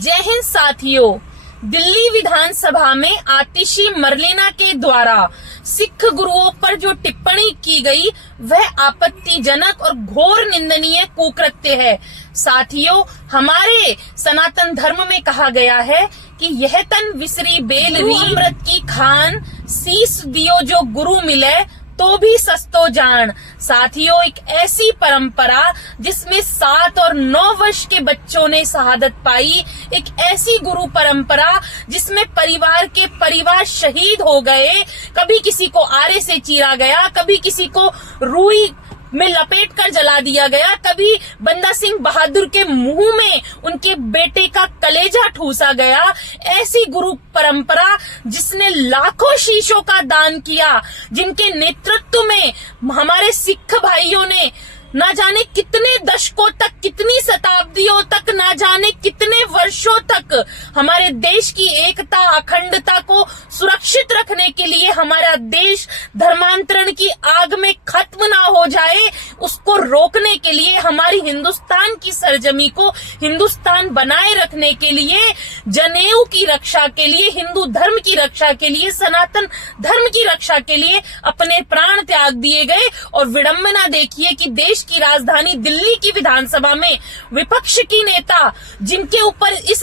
जय हिंद साथियों। दिल्ली विधानसभा में आतिशी मरलेना के द्वारा सिख गुरुओं पर जो टिप्पणी की गई वह आपत्तिजनक और घोर निंदनीय कुकृत्य है। साथियों, हमारे सनातन धर्म में कहा गया है कि यह तन विसरी बेलवी अमृत की खान, शीस दियो जो गुरु मिले तो भी सस्तो जान। साथियों, एक ऐसी परंपरा जिसमें 7 और 9 वर्ष के बच्चों ने शहादत पाई, एक ऐसी गुरु परंपरा जिसमें परिवार शहीद हो गए, कभी किसी को आरे से चीरा गया, कभी किसी को रुई में लपेट कर जला दिया गया, कभी बंदा सिंह बहादुर के मुंह में उनके बेटे का कलेजा ठूसा गया। ऐसी गुरु परंपरा जिसने लाखों शीशों का दान किया, जिनके नेतृत्व में हमारे सिख भाइयों ने ना जाने कितने दशकों तक, कितनी शताब्दियों तक, ना जाने कितने वर्षों तक हमारे देश की एकता, अखंडता को सुरक्षित रखने के लिए, हमारा देश धर्मांतरण की आग में खत्म ना हो जाए, उसको रोकने के लिए, हमारी हिंदुस्तान की सरजमी को हिंदुस्तान बनाए रखने के लिए, जनेऊ की रक्षा के लिए, हिंदू धर्म की रक्षा के लिए, सनातन धर्म की रक्षा के लिए अपने प्राण त्याग दिए गए। और विडंबना देखिए कि देश की राजधानी दिल्ली की विधानसभा में विपक्ष की नेता, जिनके ऊपर इस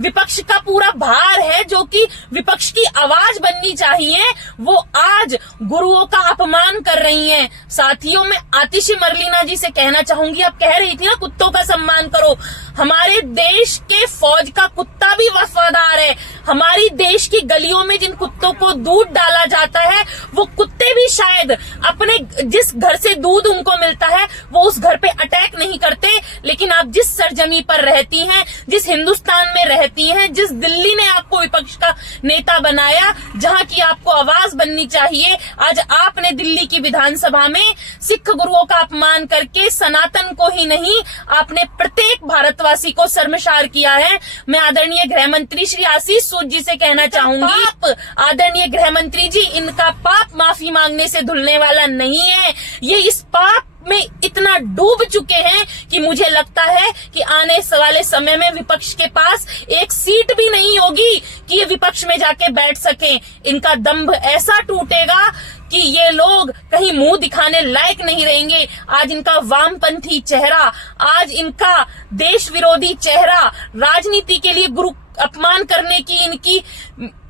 विपक्ष का पूरा भार है, जो कि विपक्ष की आवाज बननी चाहिए, वो आज गुरुओं का अपमान कर रही हैं। साथियों, मैं आतिशी मरलेना जी से कहना चाहूंगी, आप कह रही थी ना कुत्तों का सम्मान करो, हमारे देश के फौज का कुत्ता भी वफादार है। हमारी देश की गलियों में जिन कुत्तों को दूध डाला जाता है, वो कुत्ते भी शायद अपने जिस घर से दूध उनको मिलता है वो उस घर पे अटैक नहीं करते। लेकिन आप जिस सरजमी पर रहती हैं, जिस हिंदुस्तान में रहती हैं, जिस दिल्ली ने आपको विपक्ष का नेता बनाया, जहां की आपको आवाज बननी चाहिए, आज आपने दिल्ली की विधानसभा में सिख गुरुओं का अपमान करके सनातन को ही नहीं, आपने प्रत्येक भारतवासी को शर्मसार किया है। मैं आदरणीय गृह मंत्री श्री आशीष सूद जी से कहना चाहूंगी, आप आदरणीय गृह मंत्री जी, इनका पाप माफी मांगने से धुलने वाला नहीं है। ये इस पाप में इतना डूब चुके हैं कि मुझे लगता है कि आने वाले समय में विपक्ष के पास एक सीट भी नहीं होगी कि ये विपक्ष में जाके बैठ सके। इनका दंभ ऐसा टूटेगा कि ये लोग कहीं मुंह दिखाने लायक नहीं रहेंगे। आज इनका वामपंथी चेहरा, आज इनका देश विरोधी चेहरा, राजनीति के लिए गुरु अपमान करने की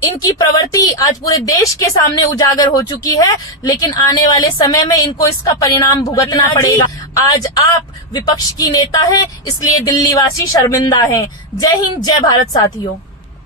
इनकी प्रवृत्ति आज पूरे देश के सामने उजागर हो चुकी है। लेकिन आने वाले समय में इनको इसका परिणाम भुगतना पड़ेगा। आज आप विपक्ष की नेता हैं, इसलिए दिल्ली वासी शर्मिंदा हैं। जय हिंद, जय भारत साथियों।